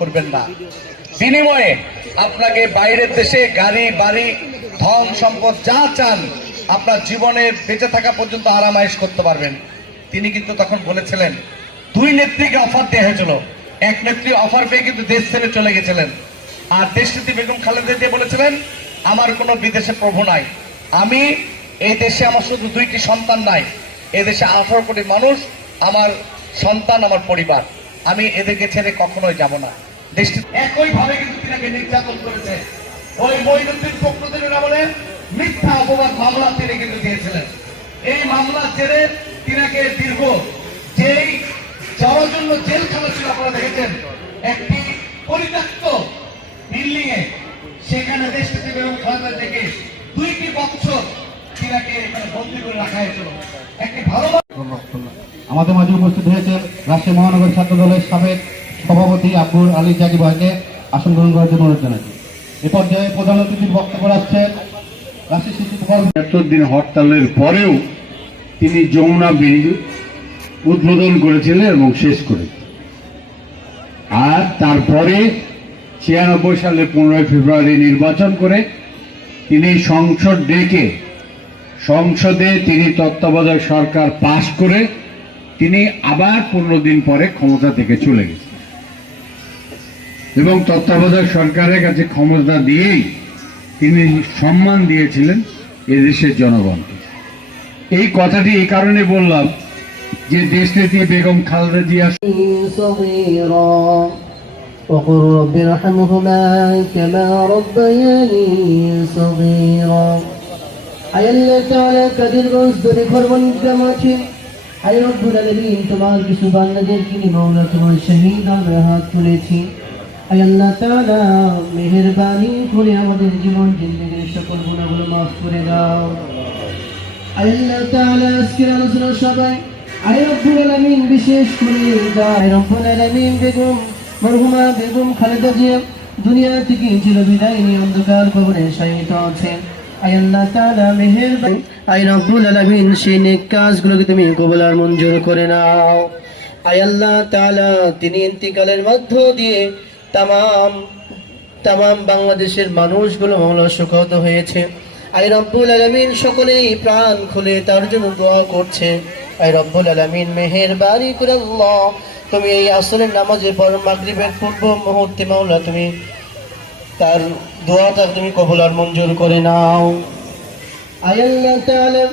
করবেন না। বিনিময়ে আপনাকে বাইরের দেশে গাড়ি বাড়ি ধন সম্পদ যা চান আপনার জীবনের বেঁচে থাকা পর্যন্ত আরামায়েশ করতে পারবেন। তিনি কিন্তু তখন বলেছিলেন, দুই নেত্রীকে অফার দেওয়া হয়েছিল। এক নেত্রী অফার পেয়ে কিন্তু দেশ ছেড়ে চলে গেছিলেন, আর দেশনেত্রী বেগম খালেদা জিয়া বলেছিলেন, আমার কোনো বিদেশে প্রভু নাই, আমি এই দেশে আমার শুধু দুইটি সন্তান নাই, এই দেশে 18 কোটি মানুষ আমার সন্তান, আমার পরিবার, আমি এদেরকে ছেড়ে কখনোই যাব না। দেশটি একইভাবে কিন্তু তিনাকে নির্যাতন করেছে। ওই মঈনুদ্দিন ফখরুদ্দিনের আমলে মিথ্যা অপবাদ মামলা তিনি কিন্তু দিয়েছিলেন। এই মামলা জেরে তিনাকে দীর্ঘ যেই যাওয়ার জন্য জেলখানা ছিল, আপনারা দেখেছেন একটি পরিত্যক্ত বিল্ডিং এ, সেখানে দেশটি বেগম খালেদা থেকে 2টি বছর তিনাকে এখানে বন্দী করে রাখা হয়েছিল। একটি ভালো আমাদের মাঝে উপস্থিত হয়েছেন রাজশাহী মহানগর ছাত্র দলের সাবেক সভাপতি আব্দুল আলী জাকি ভাইকে আসন গ্রহণ করার জন্য অনুরোধ জানাচ্ছি। এ পর্যায়ে প্রধান অতিথির বক্তব্য রাখছেন রাজশাহী শিশু ৭০ দিন হরতালের পরেও তিনি যমুনা ব্রিজ উদ্বোধন করেছিলেন এবং শেষ করেছেন। আর তারপরে 96 সালে 15 ফেব্রুয়ারি নির্বাচন করে তিনি সংসদ ডেকে সংসদে তিনি তত্ত্বাবধায়ক সরকার পাশ করে তিনি আবার 15 দিন পরে ক্ষমতা থেকে চলে গেছেন এবং তত্ত্বাবধায়ক সরকারের কাছে ক্ষমতা দিয়েই তিনি সম্মান দিয়েছিলেন এদেশের জনগণকে। এই কথাটি এই কারণে বললাম যে দেশনেত্রী বেগম খালেদা জিয়া وقل رب ارحمهما كما ربياني صغيرا আয় আল্লাহ তাআলা কাদের গস্তরে ফরমান জামাতে আয় রব্বুল আলামিন তোমার কিছু বান্দাদেরকে নিয়ে মাওলা তোমার শহীদ আমরা হাত তুলেছি। আয় আল্লাহ তাআলা মেহেরবানি করে আমাদের জীবন জিন্দেগির সকল গুনাহগুলো মাফ করে দাও। আয় আল্লাহ তাআলা আজকের আলোচনা সবাই আয় রব্বুল আলামিন বিশেষ করে আয় রব্বুল আলামিন বেগম মরহুমা বেগম খালেদা জিয়া দুনিয়া থেকে চিরবিদায় নিয়ে অন্ধকার কবরে শায়িত আছেন। আয় আল্লাহ তাআলা মেহেরবানি আয় রব্বুল আলামিন সেই নেক কাজগুলোকে তুমি কবুল আর মঞ্জুর করে নাও। আয় আল্লাহ তাআলা তিনি ইন্তিকালের মধ্য দিয়ে তামাম বাংলাদেশের মানুষগুলো মাওলা সুখত হয়েছে। আয় রব্বুল আলামিন সকলেই প্রাণ খুলে তার জন্য দোয়া করছে। আয় রব্বুল আলামিন মেহেরবানি করে আল্লাহ তুমি এই আসরের নামাজের পর মাগরিবের পূর্ব মুহূর্তে মাওলা তুমি তার দোয়াটা তুমি কবুল আর মঞ্জুর করে নাও। আয় আল্লাহ তাআলা